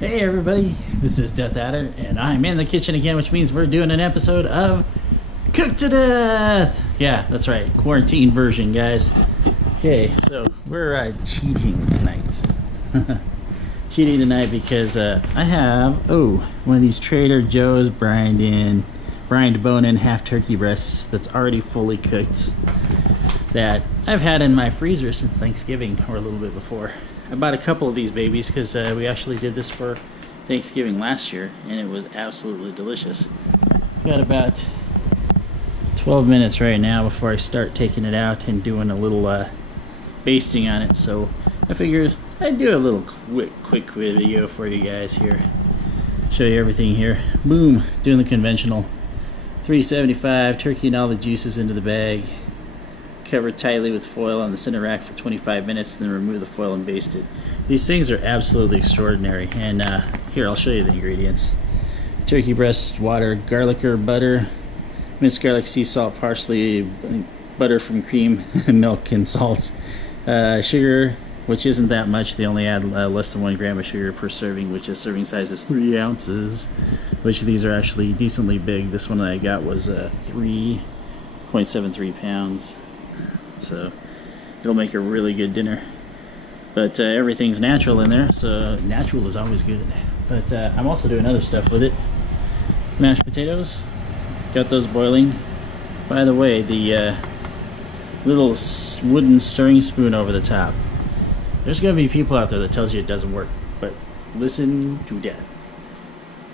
Hey everybody, this is DeThaddr, and I'm in the kitchen again, which means we're doing an episode of Cooked2DeTh! Yeah, that's right, quarantine version, guys. Okay, so we're cheating tonight. Cheating tonight because I have, one of these Trader Joe's brined bone-in half turkey breasts that's already fully cooked that I've had in my freezer since Thanksgiving, or a little bit before. I bought a couple of these babies because we actually did this for Thanksgiving last year, and it was absolutely delicious. It's got about 12 minutes right now before I start taking it out and doing a little basting on it, so I figured I'd do a little quick video for you guys here. Show you everything here. Boom, doing the conventional. 375, turkey and all the juices into the bag. Cover tightly with foil on the center rack for 25 minutes, then remove the foil and baste it. These things are absolutely extraordinary, and here, I'll show you the ingredients. Turkey breast, water, garlic or butter, minced garlic, sea salt, parsley, butter from cream, milk, and salt. Sugar, which isn't that much. They only add less than 1 gram of sugar per serving, which is serving size is 3 ounces, which these are actually decently big. This one that I got was 3.73 pounds. So it'll make a really good dinner, but everything's natural in there, so natural is always good. But I'm also doing other stuff with it. Mashed potatoes, got those boiling. By the way, the little wooden stirring spoon over the top, there's gonna be people out there that tells you it doesn't work, but listen to that.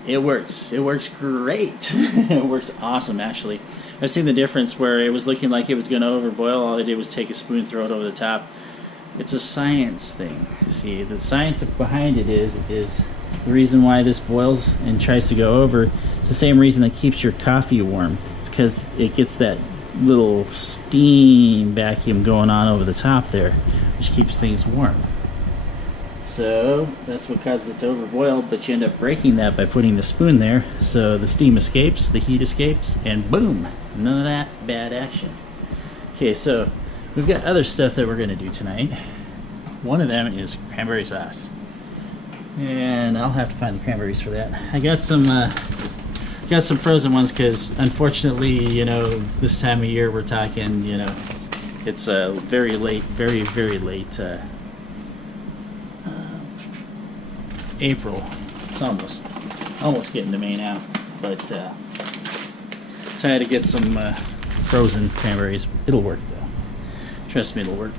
It works. It works great. It works awesome, actually. I've seen the difference where it was looking like it was going to overboil. All I did was take a spoon, throw it over the top. It's a science thing. See, the science behind it is the reason why this boils and tries to go over. It's the same reason that keeps your coffee warm. It's because it gets that little steam vacuum going on over the top there, which keeps things warm. So that's what causes it to overboil, but you end up breaking that by putting the spoon there, so the steam escapes, the heat escapes, and boom, none of that bad action. Okay, so we've got other stuff that we're going to do tonight. One of them is cranberry sauce, and I'll have to find the cranberries for that. I got some frozen ones because unfortunately, you know, this time of year we're talking, you know, it's very late, very late April. It's almost getting to May now, but so I had to get some frozen cranberries. It'll work though, trust me, it'll work.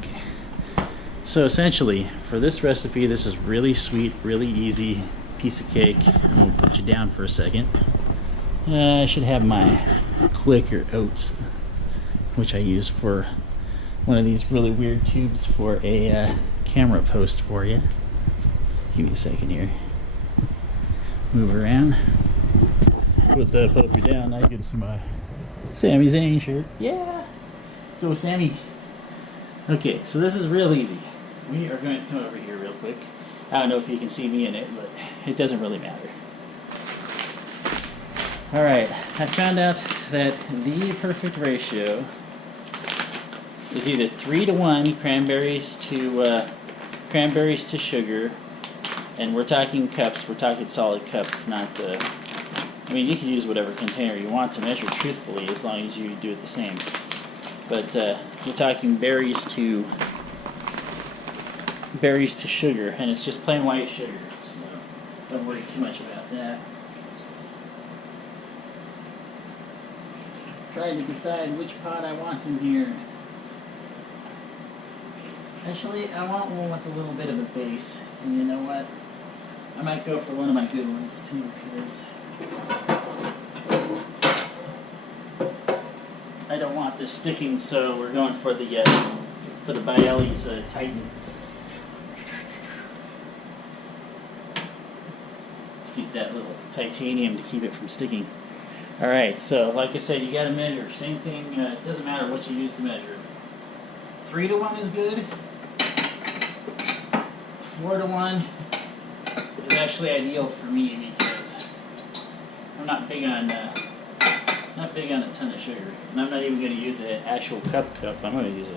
So essentially for this recipe, this is really sweet, really easy piece of cake. I'm gonna put you down for a second. I should have my Quaker oats, which I use for one of these really weird tubes for a camera post for you. Give me a second here. Move around. Put that puppy down. I get some Sami Zayn shirt. Yeah! Go Sammy! Okay, so this is real easy. We are going to come over here real quick. I don't know if you can see me in it, but it doesn't really matter. Alright, I found out that the perfect ratio is either 3-to-1 cranberries to sugar. And we're talking cups, we're talking solid cups, not the... I mean, you can use whatever container you want to measure truthfully as long as you do it the same. But we're talking berries to sugar, and it's just plain white sugar, so don't worry too much about that. Trying to decide which pot I want in here. Actually, I want one with a little bit of a base, and you know what? I might go for one of my good ones too, because I don't want this sticking, so we're going for the Bially's Titan. Keep that little titanium to keep it from sticking. Alright, so like I said, you gotta measure. Same thing, it doesn't matter what you use to measure. 3-to-1 is good. 4-to-1 is actually ideal for me because I'm not big on a ton of sugar, and I'm not even going to use an actual cup. I'm going to use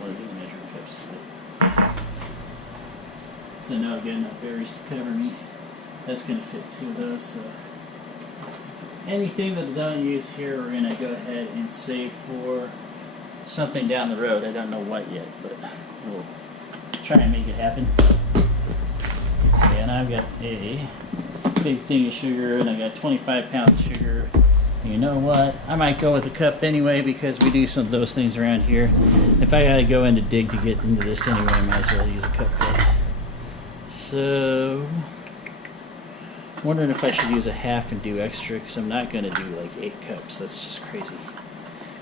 one of these measuring cups. It's a no good enough berries to cover me. That's going to fit 2 of those. So anything that I don't use here, we're going to go ahead and save for something down the road. I don't know what yet, but we'll try and make it happen. So, and I've got a big thing of sugar, and I got 25 pounds of sugar. And you know what? I might go with a cup anyway because we do some of those things around here. If I gotta go into dig to get into this anyway, I might as well use a cup. So, wondering if I should use a half and do extra because I'm not gonna do like 8 cups. That's just crazy.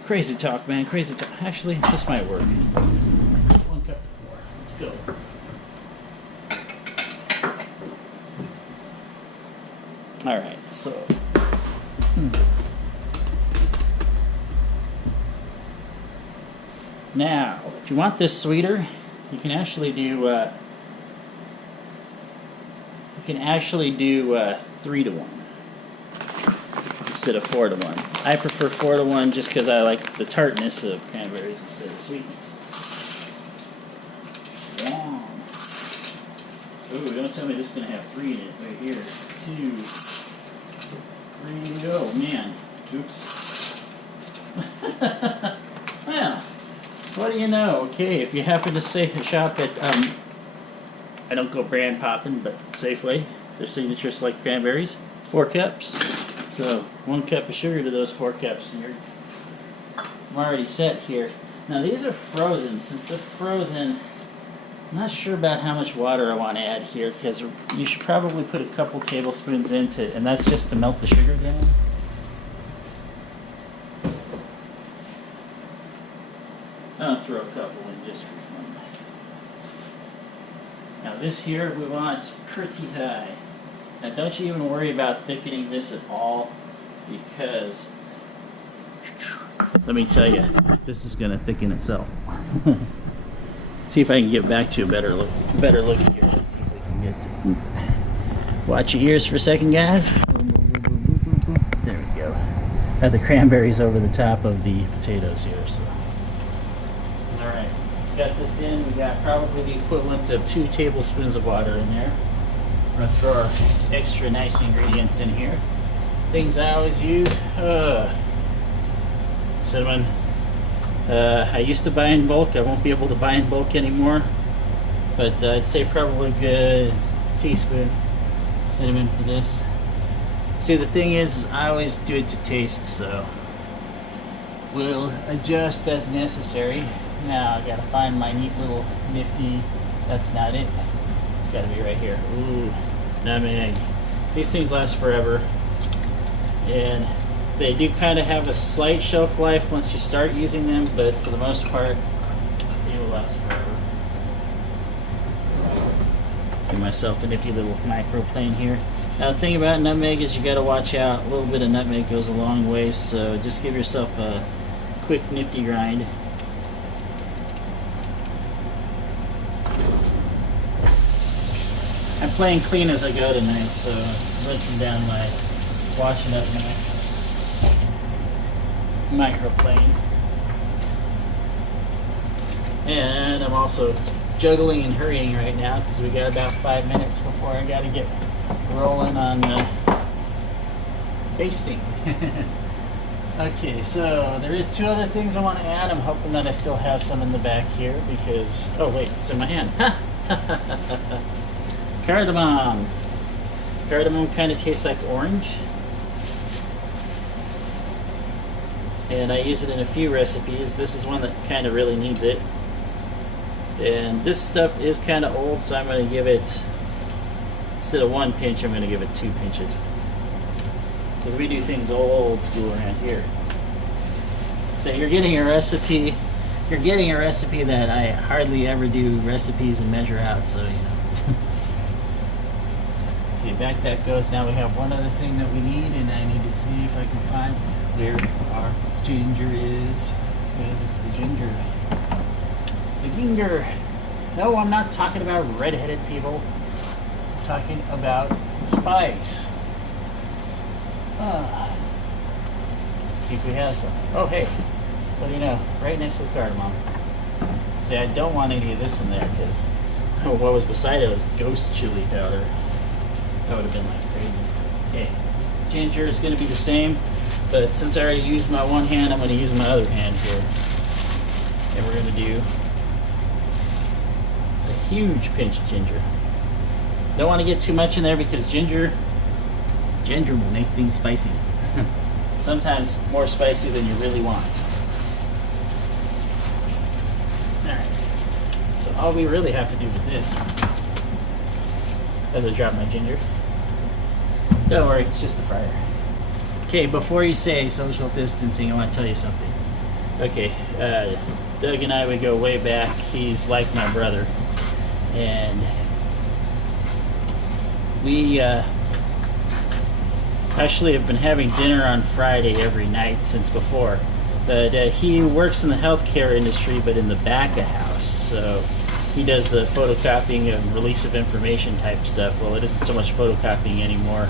Crazy talk, man. Crazy talk. Actually, this might work. 1 cup of 4. Let's go. All right, so. Now, if you want this sweeter, you can actually do 3 to 1 instead of 4 to 1. I prefer 4 to 1 just because I like the tartness of cranberries instead of sweetness. Wow. Ooh, don't tell me this is going to have 3 in it right here. 2, 3, oh man. Oops. Well, what do you know? Okay, if you happen to shop at, I don't go brand popping, but Safeway, their signature select cranberries, 4 cups. So 1 cup of sugar to those 4 cups, and I'm already set here. Now these are frozen. Since they're frozen, I'm not sure about how much water I want to add here because you should probably put a couple tablespoons into it, and that's just to melt the sugar down. I'll throw a couple in just for fun. Now this here we want pretty high. Now don't you even worry about thickening this at all because let me tell you, this is going to thicken itself. See if I can get back to a better look here. Let's see if we can get. Watch your ears for a second, guys. There we go. Got the cranberries over the top of the potatoes here. So. All right, got this in. We got probably the equivalent of 2 tablespoons of water in there. We're gonna throw our extra nice ingredients in here. Things I always use: cinnamon. I used to buy in bulk. I won't be able to buy in bulk anymore, but I'd say probably a good teaspoon cinnamon for this. See, the thing is, I always do it to taste, so we'll adjust as necessary. Now I gotta find my neat little nifty. That's not it. It's gotta be right here. Ooh, nutmeg. These things last forever, and they do kind of have a slight shelf life once you start using them, but for the most part, they will last forever. Give myself a nifty little microplane here. Now the thing about nutmeg is you got to watch out. A little bit of nutmeg goes a long way, so just give yourself a quick nifty grind. I'm playing clean as I go tonight, so I'm rinsing down washing up my microplane. And I'm also juggling and hurrying right now because we got about 5 minutes before I got to get rolling on basting. Okay, so there is 2 other things I want to add. I'm hoping that I still have some in the back here because, oh wait, it's in my hand. Cardamom. Cardamom kind of tastes like orange. And I use it in a few recipes. This is one that kind of really needs it. And this stuff is kind of old, so I'm going to give it, instead of 1 pinch, I'm going to give it 2 pinches. Because we do things old school around here. So you're getting a recipe that I hardly ever do recipes and measure out, so you know. Okay, back that goes. Now we have one other thing that we need, and I need to see if I can find where our ginger is, because it's the ginger. The ginger. No, I'm not talking about red-headed people. I'm talking about spice. Let's see if we have some. Oh, hey. What do you know? Right next to the cardamom. See, I don't want any of this in there because what was beside it was ghost chili powder. That would have been like crazy. Okay, ginger is going to be the same, but since I already used my one hand, I'm going to use my other hand here. And we're going to do a huge pinch of ginger. Don't want to get too much in there because ginger will make things spicy. Sometimes more spicy than you really want. Alright, so all we really have to do with this, as I drop my ginger, don't worry, it's just the fryer. Okay, before you say social distancing, I want to tell you something. Okay, Doug and I would go way back. He's like my brother. And we actually have been having dinner on Friday every night since before. But he works in the healthcare industry, but in the back of house. So he does the photocopying and release of information type stuff. Well, it isn't so much photocopying anymore,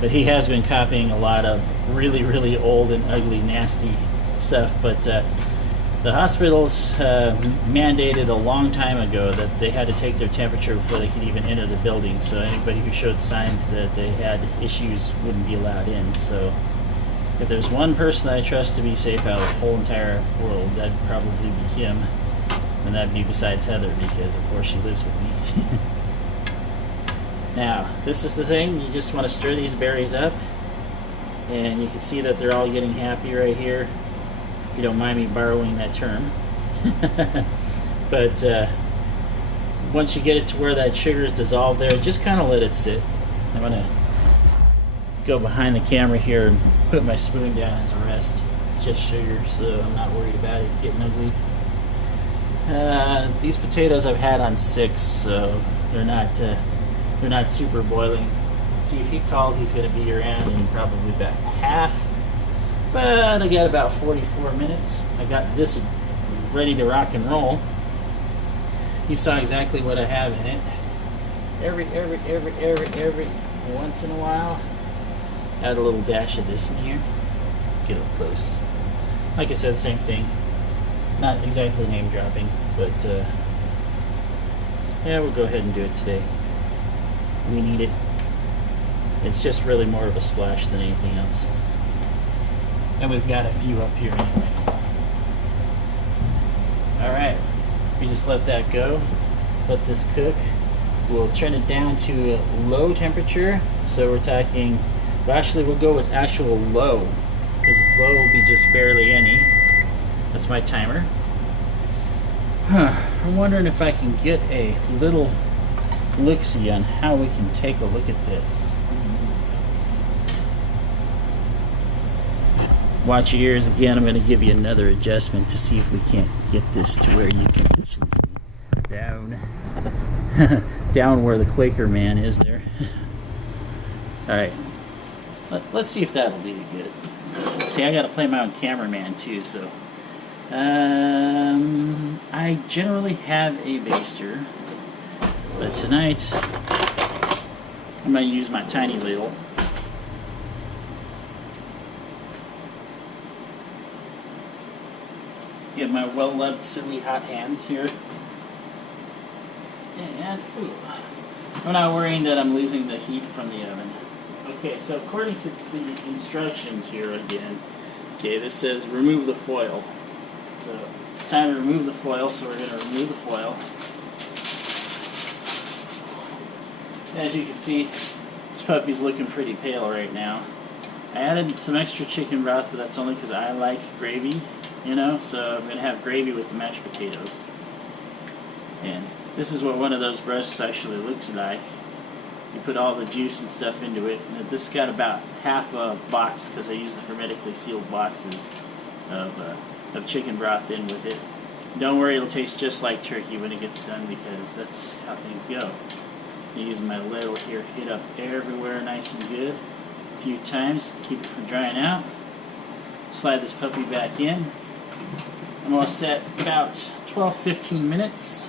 but he has been copying a lot of really, really old and ugly, nasty stuff. But the hospitals mandated a long time ago that they had to take their temperature before they could even enter the building. So anybody who showed signs that they had issues wouldn't be allowed in. So if there's one person that I trust to be safe out of the whole entire world, that'd probably be him. And that'd be besides Heather, because of course she lives with me. Now, this is the thing. You just want to stir these berries up. And you can see that they're all getting happy right here. If you don't mind me borrowing that term. But once you get it to where that sugar is dissolved there, just kind of let it sit. I'm going to go behind the camera here and put my spoon down as a rest. It's just sugar, so I'm not worried about it getting ugly. These potatoes I've had on 6, so they're not super boiling. Let's see, if he called, he's going to be around in probably about half. But I got about 44 minutes. I got this ready to rock and roll. You saw exactly what I have in it. Every once in a while, add a little dash of this in here. Get up close. Like I said, same thing. Not exactly name dropping, but yeah, we'll go ahead and do it today. We need it. It's just really more of a splash than anything else. And we've got a few up here anyway. Alright, we just let that go. Let this cook. We'll turn it down to low temperature. So we're talking, well, actually we'll go with actual low, because low will be just barely any. That's my timer. I'm wondering if I can get a little look-see on how we can take a look at this. Watch your ears again. I'm going to give you another adjustment to see if we can't get this to where you can actually see down. Down where the Quaker man is there. Alright. Let's see if that'll do you good. See, I got to play my own cameraman too, so. I generally have a baster, but tonight I'm going to use my tiny ladle. Get my well-loved, silly hot hands here. And ooh, I'm not worrying that I'm losing the heat from the oven. Okay, so according to the instructions here again, okay, this says remove the foil. So it's time to remove the foil, so we're going to remove the foil. As you can see, this puppy's looking pretty pale right now. I added some extra chicken broth, but that's only because I like gravy, you know, so I'm going to have gravy with the mashed potatoes. And this is what one of those breasts actually looks like. You put all the juice and stuff into it. And this got about half a box, because I used the hermetically sealed boxes of chicken broth in with it. Don't worry, it'll taste just like turkey when it gets done, because that's how things go. I'm using my ladle here, hit up everywhere nice and good a few times to keep it from drying out. Slide this puppy back in. I'm going to set about 12-15 minutes.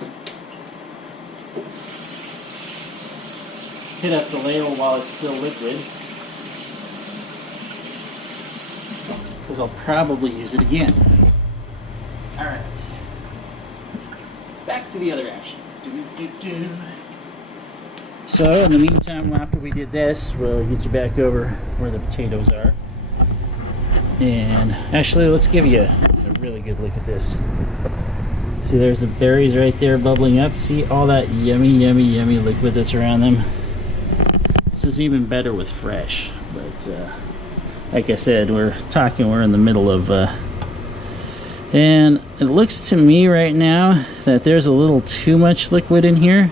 Hit up the ladle while it's still liquid, because I'll probably use it again. Alright, back to the other action. So in the meantime, after we did this, we'll get you back over where the potatoes are. And actually, let's give you a really good look at this. See, there's the berries right there bubbling up. See all that yummy, yummy, yummy liquid that's around them? This is even better with fresh. But like I said, we're in the middle of... and it looks to me right now that there's a little too much liquid in here.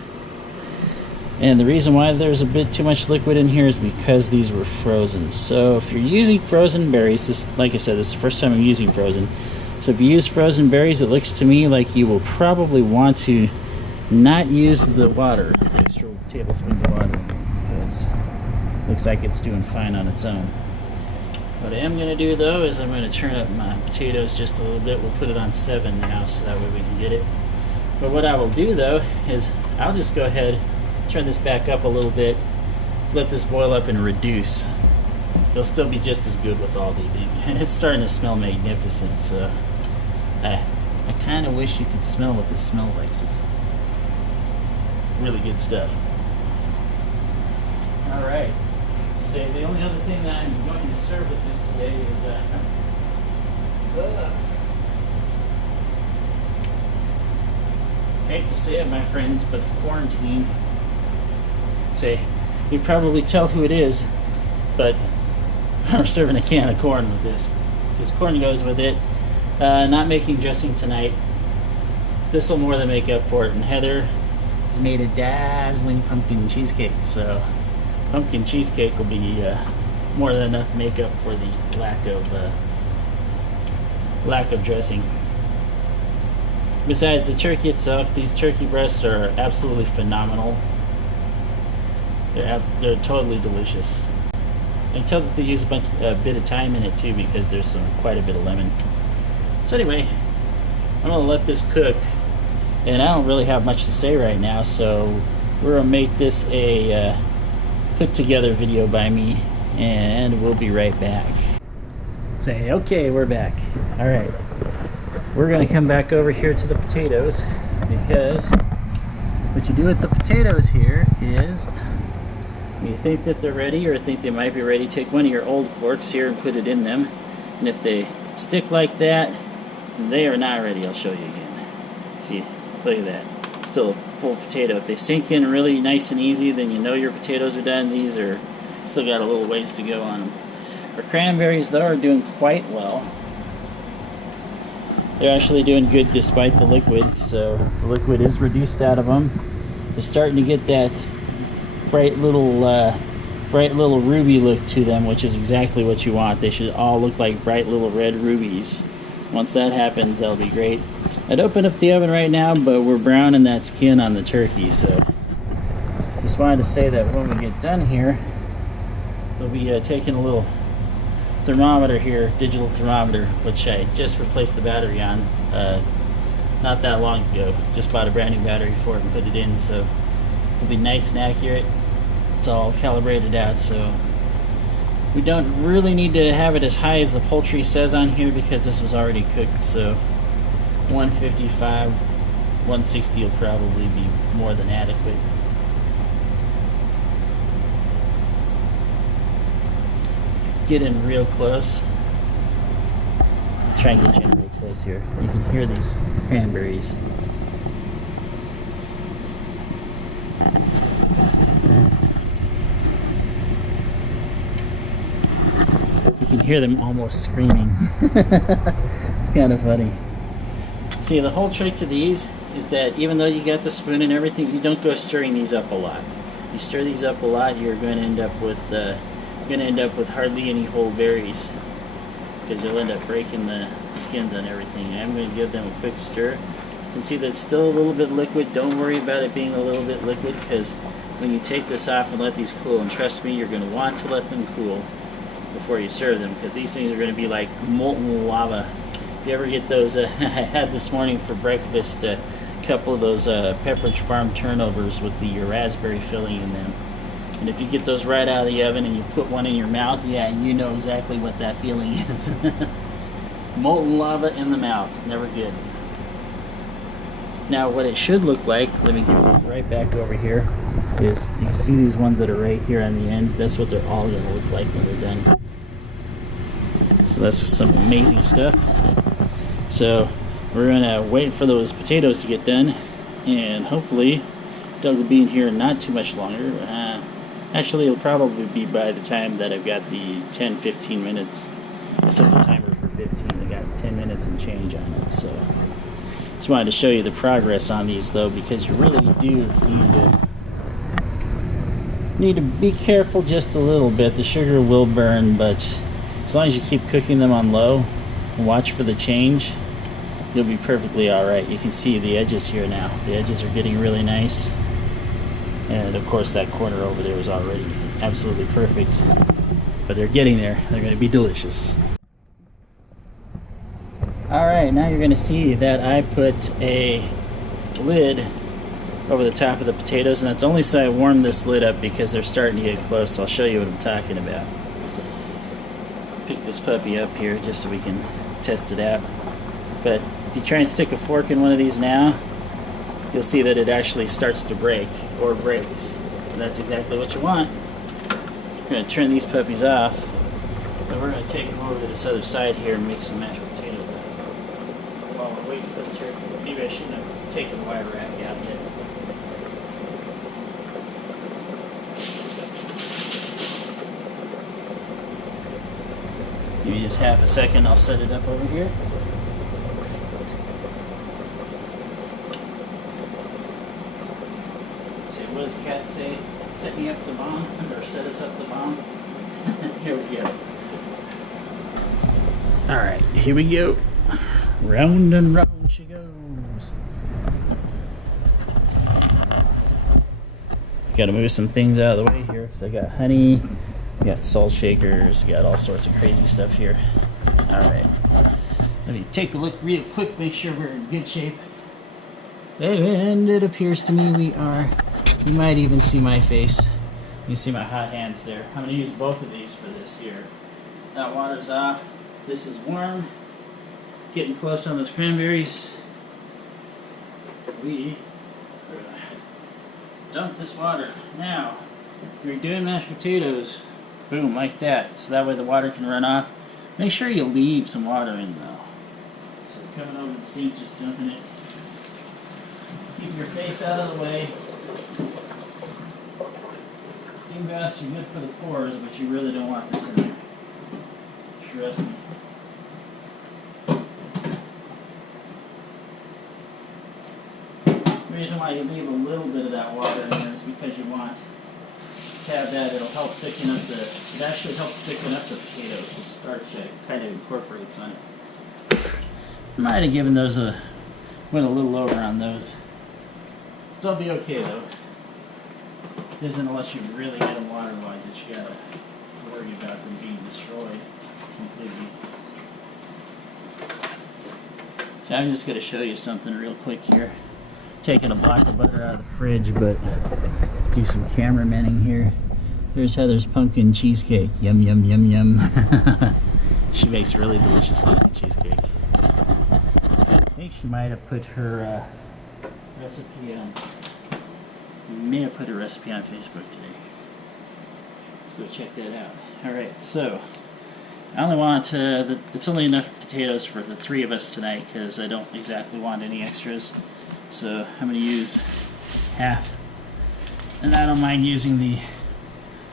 And the reason why there's a bit too much liquid in here is because these were frozen. So if you're using frozen berries, this, like I said, this is the first time I'm using frozen. So if you use frozen berries, it looks to me like you will probably want to not use the water, the extra tablespoons of water, because it looks like it's doing fine on its own. What I am going to do though is I'm going to turn up my potatoes just a little bit. We'll put it on 7 now so that way we can get it. But what I will do though is I'll just go ahead, turn this back up a little bit, let this boil up and reduce. It'll still be just as good with all the things. And it's starting to smell magnificent, so I kind of wish you could smell what this smells like. So it's really good stuff. Alright, so the only other thing that I'm going to serve with this today is I hate to say it, my friends, but it's quarantine. Say, you probably tell who it is, but we're serving a can of corn with this because corn goes with it. Not making dressing tonight. This will more than make up for it. And Heather has made a dazzling pumpkin cheesecake, so pumpkin cheesecake will be more than enough makeup for the lack of dressing. Besides the turkey itself, these turkey breasts are absolutely phenomenal. They're totally delicious. I can tell that they use a bit of thyme in it too because there's quite a bit of lemon. So anyway, I'm gonna let this cook, and I don't really have much to say right now, so we're gonna make this a put together video by me, and we'll be right back. Say, okay, we're back. All right, we're gonna come back over here to the potatoes because what you do with the potatoes here is, when you think that they're ready or think they might be ready, take one of your old forks here and put it in them. And if they stick like that, they are not ready. I'll show you again. See, look at that. Still a full potato. If they sink in really nice and easy, then you know your potatoes are done. These are still got a little ways to go on them. Our cranberries, though, are doing quite well. They're actually doing good despite the liquid, so the liquid is reduced out of them. They're starting to get that bright little ruby look to them, which is exactly what you want. They should all look like bright little red rubies. Once that happens, that'll be great. I'd open up the oven right now, but we're browning that skin on the turkey, so just wanted to say that when we get done here, we'll be taking a little thermometer here, digital thermometer, which I just replaced the battery on not that long ago. Just bought a brand new battery for it and put it in, so it'll be nice and accurate. It's all calibrated out, so we don't really need to have it as high as the poultry says on here because this was already cooked. So 155, 160 will probably be more than adequate. Get in real close. Try and get you in real close here. You can hear these cranberries. You can hear them almost screaming. It's kind of funny. See, the whole trick to these is that even though you got the spoon and everything, you don't go stirring these up a lot. You stir these up a lot, you're going to end up with hardly any whole berries because you'll end up breaking the skins on everything. I'm going to give them a quick stir. And see, that's still a little bit liquid. Don't worry about it being a little bit liquid because when you take this off and let these cool, and trust me, you're going to want to let them cool before you serve them because these things are going to be like molten lava. If you ever get those, I had this morning for breakfast a couple of those Pepperidge Farm turnovers with the raspberry filling in them. And if you get those right out of the oven and you put one in your mouth, yeah, you know exactly what that feeling is. Molten lava in the mouth, never good. Now what it should look like, let me get right back over here, is you can see these ones that are right here on the end. That's what they're all going to look like when they're done. So that's some amazing stuff. So we're going to wait for those potatoes to get done, and hopefully Doug will be in here not too much longer. Actually, it'll probably be by the time that I've got the 10-15 minutes. I set the timer for 15. I got 10 minutes and change on it. So just wanted to show you the progress on these, though, because you really do need to be careful just a little bit. The sugar will burn, but as long as you keep cooking them on low and watch for the change, you'll be perfectly all right. You can see the edges here now. The edges are getting really nice. And of course that corner over there was already absolutely perfect. But they're getting there. They're going to be delicious. Alright, now you're going to see that I put a lid over the top of the potatoes, and that's only so I warm this lid up because they're starting to get close. I'll show you what I'm talking about. Pick this puppy up here just so we can test it out. But if you try and stick a fork in one of these now, you'll see that it actually starts to break, or breaks. And that's exactly what you want. We're going to turn these puppies off, and we're going to take them over to this other side here and make some mashed potatoes while we're waiting for the turkey. Maybe I shouldn't have taken the wire rack out yet. Give me just half a second, I'll set it up over here. What does Cat say? Set me up the bomb, or set us up the bomb. Here we go. Alright, here we go. Round and round she goes. Gotta move some things out of the way here, because I got honey, got salt shakers, got all sorts of crazy stuff here. Alright. Let me take a look real quick, make sure we're in good shape. And it appears to me we are. You might even see my face. You can see my hot hands there. I'm going to use both of these for this here. That water's off. This is warm. Getting close on those cranberries. We dump this water. Now, when you're doing mashed potatoes, boom, like that. So that way the water can run off. Make sure you leave some water in though. So coming over the sink, just dumping it. Keep your face out of the way. Steam baths are good for the pores, but you really don't want this in there. Trust me. The reason why you leave a little bit of that water in there is because you want to have that. It'll help thicken up the. It actually helps thicken up the potatoes. The starch kind of incorporates on it. Might have given those went a little over on those. They'll be okay though. It isn't unless you really get them water-wise that you gotta worry about them being destroyed completely. So I'm just gonna show you something real quick here. Taking a block of butter out of the fridge, but do some cameramening here. There's Heather's pumpkin cheesecake. Yum, yum, yum, yum. She makes really delicious pumpkin cheesecake. I think she might have put her recipe on. May have put a recipe on Facebook today. Let's go check that out. Alright, so I only want it's only enough potatoes for the 3 of us tonight because I don't exactly want any extras. So I'm going to use half. And I don't mind using the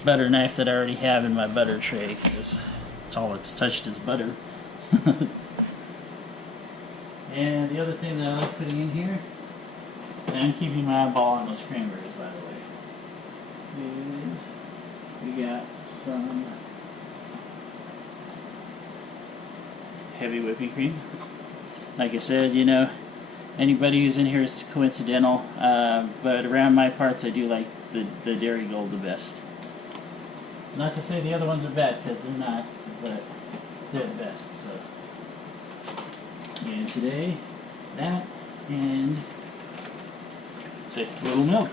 butter knife that I already have in my butter tray because it's all it's touched is butter. And the other thing that I like putting in here, and I'm keeping my eyeball on those cranberries, by the way, is we got some heavy whipping cream. Like I said, you know, anybody who's in here is coincidental, but around my parts I do like the Dairy Gold the best. It's not to say the other ones are bad, because they're not, but they're the best, so. And today, that, and say a little milk.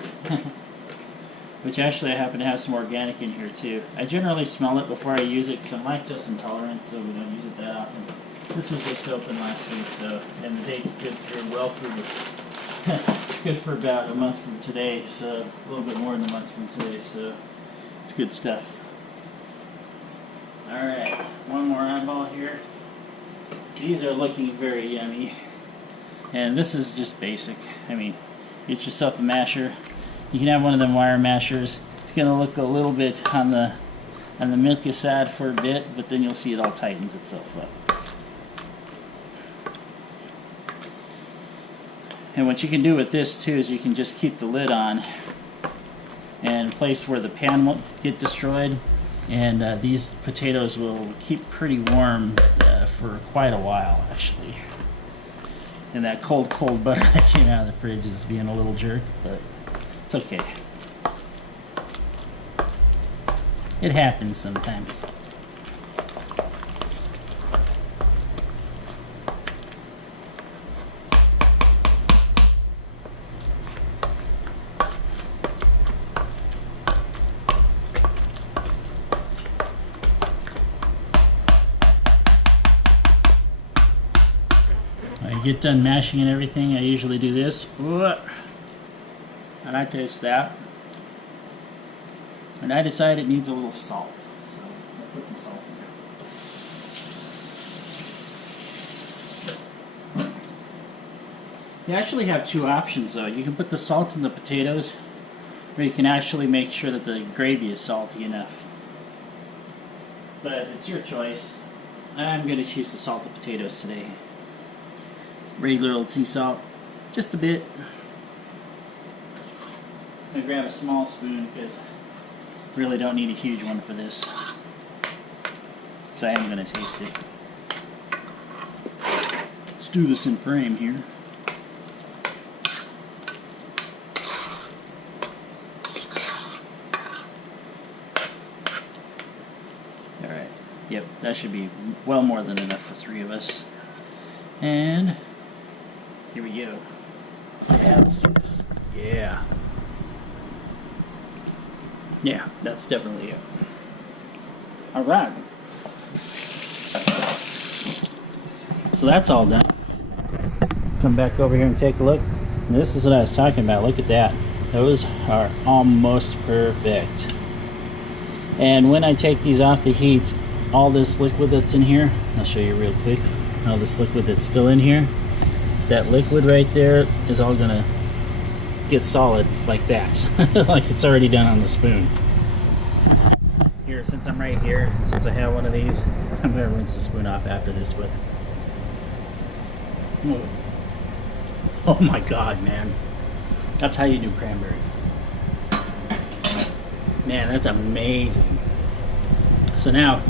Which actually I happen to have some organic in here too. I generally smell it before I use it because I'm lactose intolerant, so we don't use it that often. This was just open last week, so, and the date's good through well through It's good for about a month from today, so a little bit more than a month from today, so it's good stuff. Alright, one more eyeball here. These are looking very yummy. And this is just basic. I mean, get yourself a masher. You can have one of them wire mashers. It's going to look a little bit on the milky side for a bit, but then you'll see it all tightens itself up. And what you can do with this too is you can just keep the lid on and place where the pan won't get destroyed. And these potatoes will keep pretty warm for quite a while, actually. And that cold butter that came out of the fridge is being a little jerk, but it's okay. It happens sometimes. Get done mashing and everything, I usually do this. And I taste that. And I decide it needs a little salt. So I put some salt in there. You actually have two options though. You can put the salt in the potatoes, or you can actually make sure that the gravy is salty enough. But it's your choice. I'm going to choose to salt the potatoes today. Regular old sea salt, just a bit. I'm going to grab a small spoon because I really don't need a huge one for this. So I am going to taste it. Let's do this in frame here. Alright, yep, that should be well more than enough for 3 of us. And here we go. Yeah, let's do this. Yeah. Yeah, that's definitely it. Alright. So that's all done. Come back over here and take a look. This is what I was talking about. Look at that. Those are almost perfect. And when I take these off the heat, all this liquid that's in here, I'll show you real quick. All this liquid that's still in here, that liquid right there is all gonna get solid like that. Like it's already done on the spoon. Here, since I'm right here, and since I have one of these, I'm gonna rinse the spoon off after this, but oh my god, man. That's how you do cranberries. Man, that's amazing. So now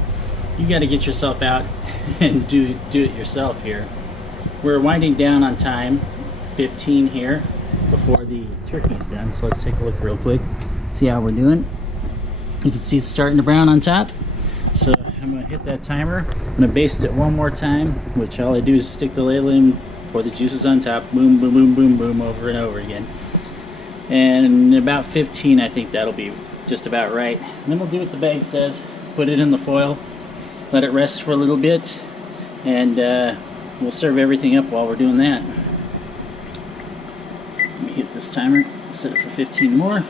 you got to get yourself out and do it yourself here. We're winding down on time, 15 here, before the turkey's done. So let's take a look real quick, see how we're doing. You can see it's starting to brown on top. So I'm going to hit that timer. I'm going to baste it one more time, which all I do is stick the ladle in, pour the juices on top, boom, boom, boom, boom, boom, over and over again. And in about 15, I think that'll be just about right. And then we'll do what the bag says. Put it in the foil, let it rest for a little bit, and we'll serve everything up while we're doing that. Let me hit this timer, set it for 15 more.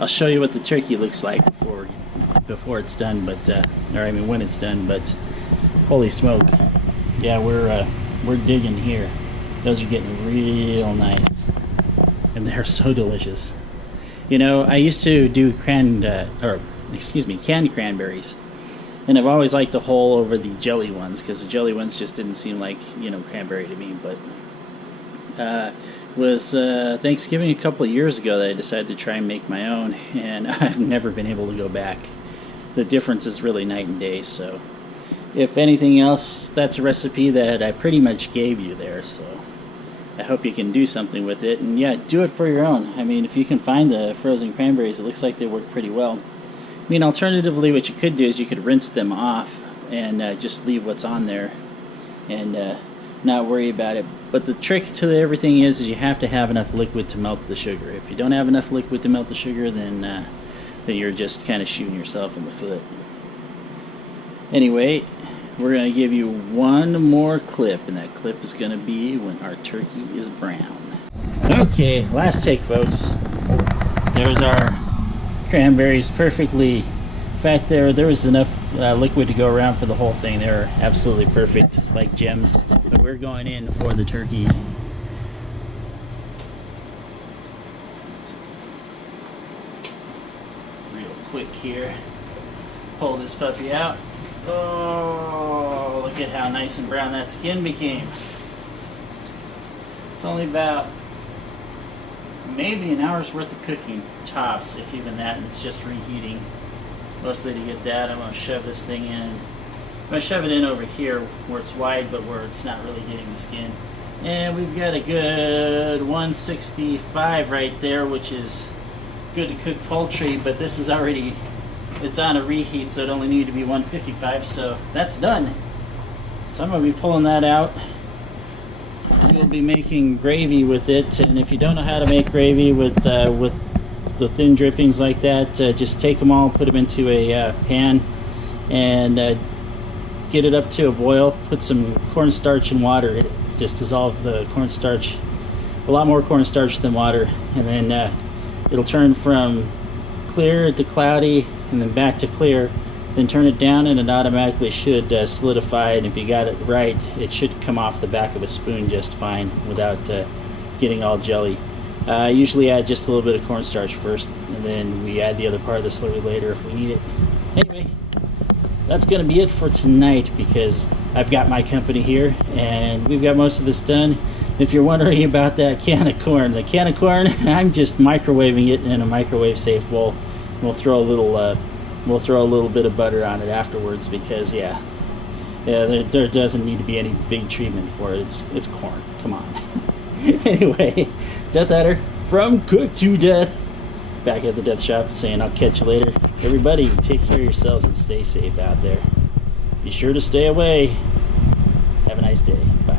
I'll show you what the turkey looks like before it's done, but or I mean when it's done. But holy smoke, yeah, we're digging here. Those are getting real nice, and they're so delicious. You know, I used to do canned cranberries, and I've always liked the hole over the jelly ones because the jelly ones just didn't seem like, you know, cranberry to me. But was Thanksgiving a couple of years ago that I decided to try and make my own, and I've never been able to go back. The difference is really night and day. So if anything else, that's a recipe that I pretty much gave you there. So I hope you can do something with it, and yeah, do it for your own. I mean, if you can find the frozen cranberries, it looks like they work pretty well. I mean, alternatively, what you could do is you could rinse them off and just leave what's on there and not worry about it. But the trick to everything is you have to have enough liquid to melt the sugar. If you don't have enough liquid to melt the sugar, then you're just kind of shooting yourself in the foot. Anyway, we're going to give you one more clip, and that clip is going to be when our turkey is brown. Okay, last take, folks. There's our cranberries, perfectly. In fact, there was enough liquid to go around for the whole thing. They were absolutely perfect, like gems. But we're going in for the turkey. Real quick here. Pull this puppy out. Oh, look at how nice and brown that skin became. It's only about maybe an hour's worth of cooking, tops, if even that, and it's just reheating. Mostly to get that, I'm going to shove this thing in. I'm going to shove it in over here where it's wide but where it's not really hitting the skin. And we've got a good 165 right there, which is good to cook poultry, but this is already, it's on a reheat, so it only needed to be 155, so that's done. So I'm going to be pulling that out. We'll be making gravy with it, and if you don't know how to make gravy with the thin drippings like that, just take them all, put them into a pan, and get it up to a boil. Put some cornstarch and water. Just dissolve the cornstarch, a lot more cornstarch than water, and then it'll turn from clear to cloudy and then back to clear. Then turn it down and it automatically should solidify, and if you got it right, it should come off the back of a spoon just fine without getting all jelly. I usually add just a little bit of cornstarch first, and then we add the other part of the slurry later if we need it. Anyway, that's going to be it for tonight, because I've got my company here and we've got most of this done. If you're wondering about that can of corn, the can of corn, I'm just microwaving it in a microwave safe bowl. We'll throw a little bit of butter on it afterwards, because yeah, there doesn't need to be any big treatment for it. It's corn. Come on. Anyway, DeathAddr from Cooked2DeTh, back at the death shop, saying I'll catch you later. Everybody, take care of yourselves and stay safe out there. Be sure to stay away. Have a nice day. Bye.